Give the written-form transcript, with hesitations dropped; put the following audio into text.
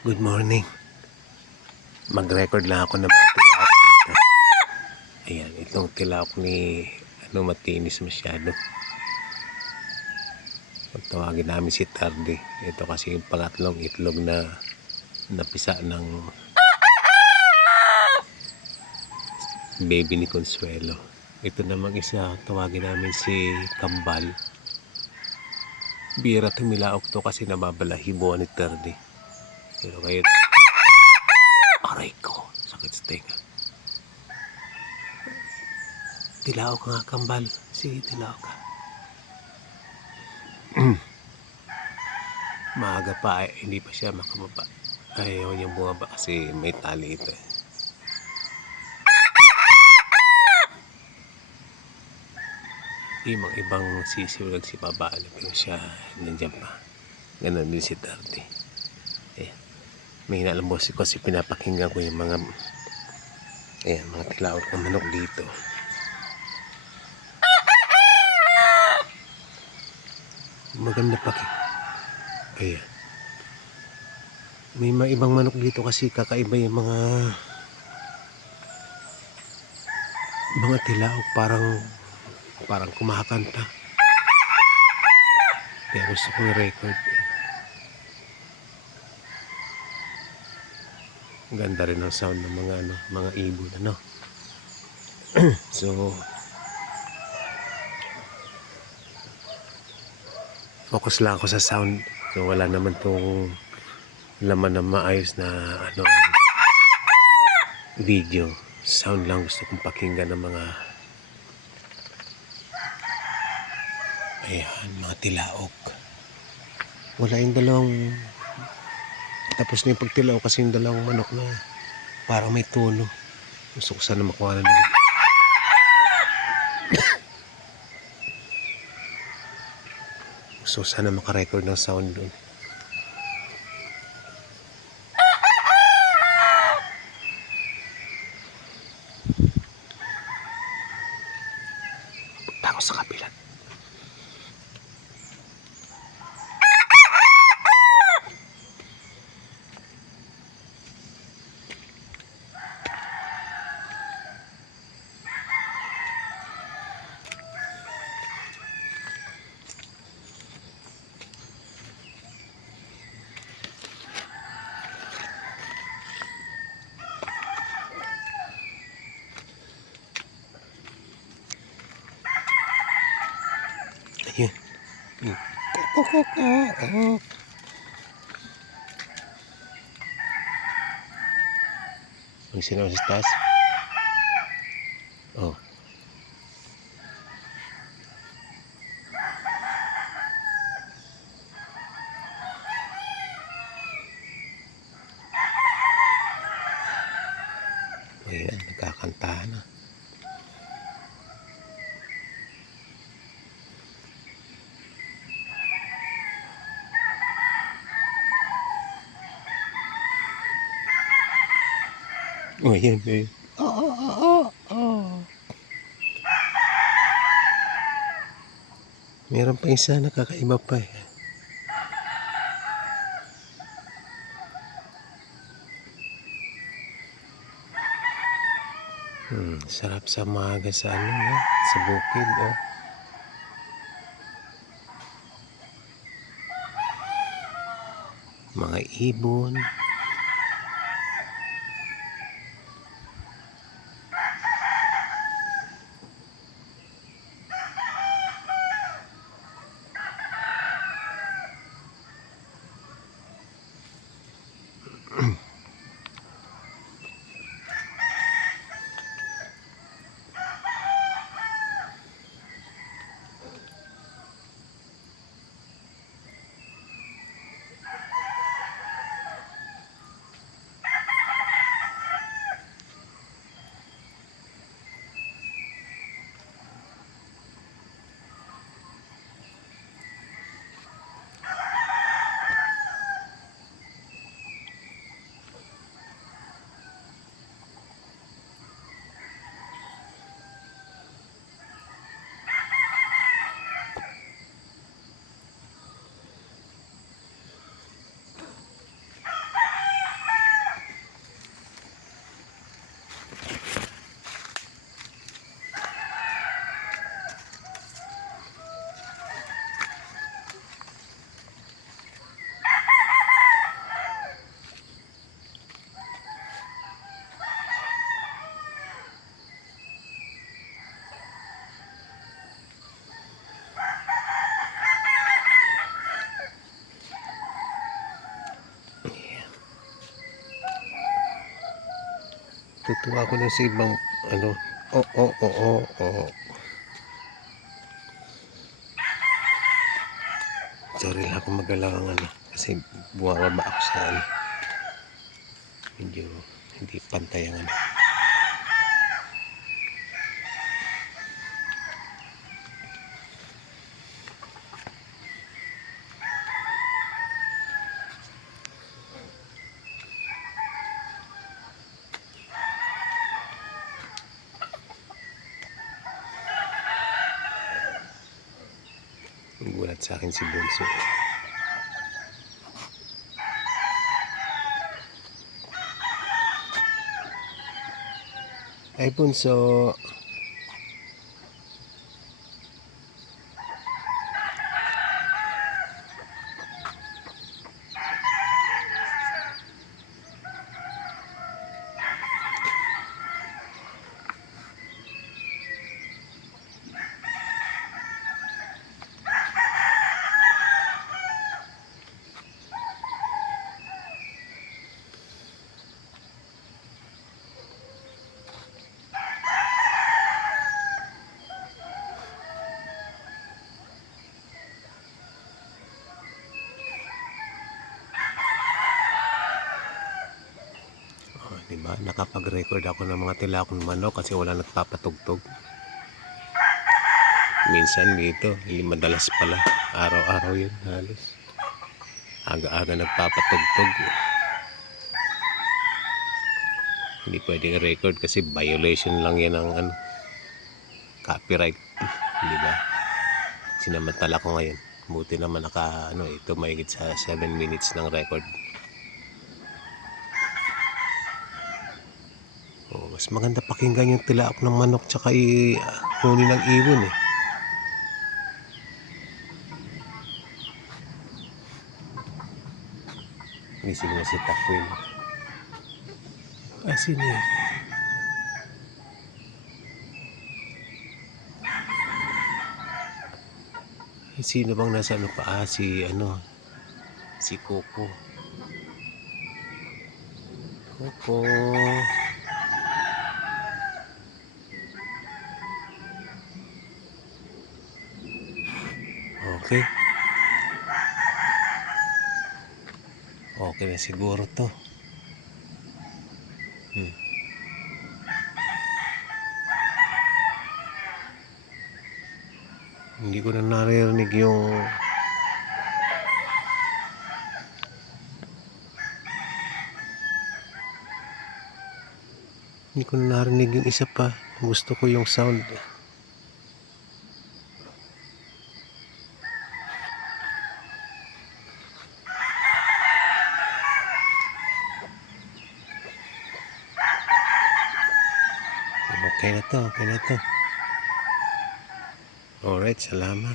Good morning. Mag-record lang ako ng mga tilaok dito. Ayan, itong tilaok ni matinis masyado. Tawagin namin si Tardy. Ito kasi yung pangatlong itlog na napisa ng baby ni Consuelo. Ito namang isa, tawagin namin si Kambal. Bira tumilaok to kasi nababalahibo ni Tardy. Pero ngayon, aray ko, sakit sa tenga. Tilaok nga, Kambal. Sige, tilaok ka. Maaga pa, hindi pa siya makababa. Ayaw niyang bumaba kasi may tali ito eh. Ibang sisiw nagsibabaan pero siya nandiyan pa. Ganon din si Tardy. Ayan. May hinalambos ko kasi pinapakinggan ko yung mga tilaok ng manok dito. Maganda ayan. May mga ibang manok dito kasi kakaiba yung mga tilaok parang kumakanta. Kaya gusto kong record. Ganda rin ang sound ng mga ibon So focus lang ako sa sound. So wala naman tong laman na maayos na video. Sound lang gusto kong pakinggan ng mga mga tilaok. Wala yung dalawang tapos na yung pagtilaok kasi yung dalawang manok na parang may tono. Gusto ko sana makuha na gusto ko sana makarecord ng sound doon. Punta ako sa kabilang. Ayan. Ang sinaw sa taas. Oh. Ayan, nagkakantahan na. Oh, yan. Meron pa isa nakakaiba pa eh. Sarap sa maga sa sa bukid oh. Mga ibon. Natutuwa ako na sa ibang ano. Oo. Sorry lang kung magalang ano. Kasi buwababa ako sa ano. Medyo hindi pantay ang ano. Gulat sa akin si Bunso. Ay Bunso. Diba? Nakapag-record ako ng mga tilakong manok kasi wala nagpapatugtog. Minsan dito, hindi madalas pala. Araw-araw yun halos. Aga-aga nagpapatugtog. Hindi pwedeng record kasi violation lang yan ng ano, copyright. Diba? Sinamantala ko ngayon. Buti naman ito mahigit sa 7 minutes ng record. Mas maganda pakinggan yung tilaok ng manok tsaka huni ng ibon eh. Gising na si Takwil. Sino yun? Sino bang nasa ano pa? Si Coco. Coco. Okay. Okay na siguro to. Hindi ko na naririnig yung isa pa. Gusto ko yung sound. Okay na to. Alright, salamat.